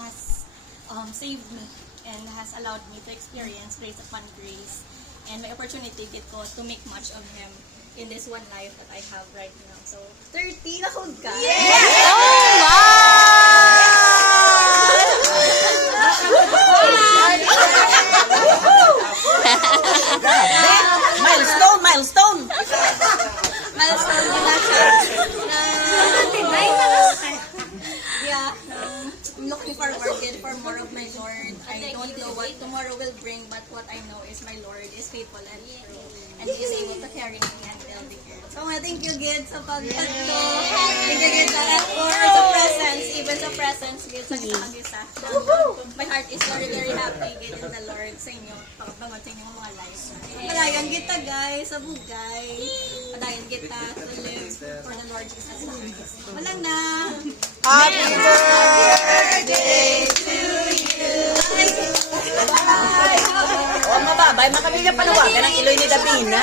has saved me and has allowed me to experience grace upon grace and my opportunity gid ko to make much of Him in this one life that I have right now. So, 30 na kung ka. Milestone! Milestone nila siya. Yeah, I'm looking forward din for more of my Lord. I don't know what tomorrow will bring, but what I know is my Lord is faithful and true. And He is able to carry me until the end. So, thank you, Gid, sa pag-ato. Thank you, Gid, sa effort, sa presence, even sa presence, Gid, sa isa. My heart is very, very happy, Gid, in the Lord sa inyo. Pagkabangon sa inyong mga lives. Padayan kita, guys, sa bugay. Padayan kita to live for the Lord Jesus Christ. Walang na. Happy birthday to you! Bye! O, mababay, makabigyan paluwagan ang iloy ni Davina.